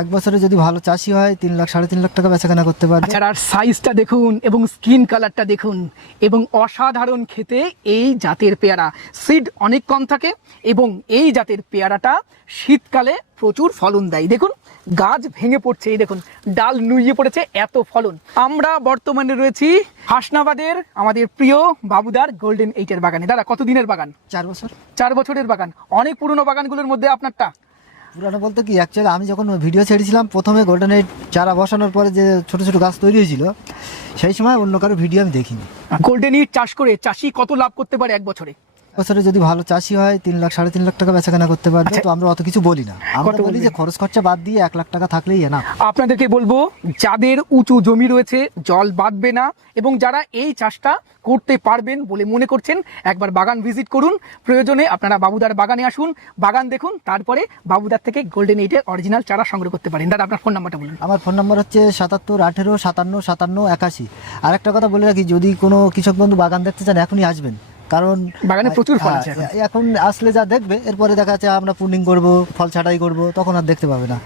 এক বছরে যদি ভালো চাষি হয় 3 লাখ 3.5 লাখ টাকা বেচাকেনা করতে পারবে। আচ্ছা, আর সাইজটা দেখুন এবং স্কিন কালারটা দেখুন এবং অসাধারণ খেতে এই জাতের পেয়ারা। সিড অনেক কম থাকে এবং এই জাতের পেয়ারাটা শীতকালে প্রচুর ফলন দেয়। দেখুন গাছ ভেঙে পড়ছে, এই দেখুন ডাল নুইয়ে পড়েছে, এত ফলন। আমরা বর্তমানে রয়েছি হাসনাবাদের আমাদের প্রিয় বাবুদার গোল্ডেন 8-এর বাগানে। দাদা, কত দিনের বাগান? 4 বছর। 4 বছরের বাগান। অনেক পুরনো বাগানগুলোর মধ্যে আপনারটা। পুরানো বলতে কি, অ্যাকচুয়ালি আমি যখন ভিডিও ছেড়েছিলাম প্রথমে গোল্ডেন 8 চারা বসানোর পরে যে ছোট ছোট গাছ তৈরি হয়েছিল, সেই সময় অন্য কারো ভিডিও আমি দেখিনি। গোল্ডেন ইট চাষ করে চাষি কত লাভ করতে পারে এক বছরে? বছরে যদি ভালো চাষি হয় 3 লাখ 3.5 লাখ টাকা বেচাকেনা করতে পারবে। আচ্ছা। তো আমরা অত কিছু বলি না, আমরা কত বলি যে বলবেন? খরচ খরচা বাদ দিয়ে 1 লাখ টাকা থাকলেই না। আপনাদেরকে বলবো, যাদের উঁচু জমি রয়েছে, জল বাঁধবে না এবং যারা এই চাষটা করতে পারবেন বলে মনে করছেন, একবার বাগান ভিজিট করুন। প্রয়োজনে আপনারা বাবুদার বাগানে আসুন, বাগান দেখুন, তারপরে বাবুদার থেকে গোল্ডেন 8-এর অরিজিনাল চারা সংগ্রহ করতে পারেন। দাদা, আপনার ফোন নাম্বারটা বলুন। আমার ফোন নাম্বার হচ্ছে 77 18 57 57 81। আর একটা কথা বলে রাখি, যদি কোনো কৃষক বন্ধু বাগান দেখতে চান এখনই আসবেন, কারণ বাগানে প্রচুর ফল আছে এখন। এখন আসলে যা দেখবে, এরপরে দেখা যাচ্ছে আমরা প্রুনিং করব, ফল ছাঁটাই করব, তখন আর দেখতে পাবে না।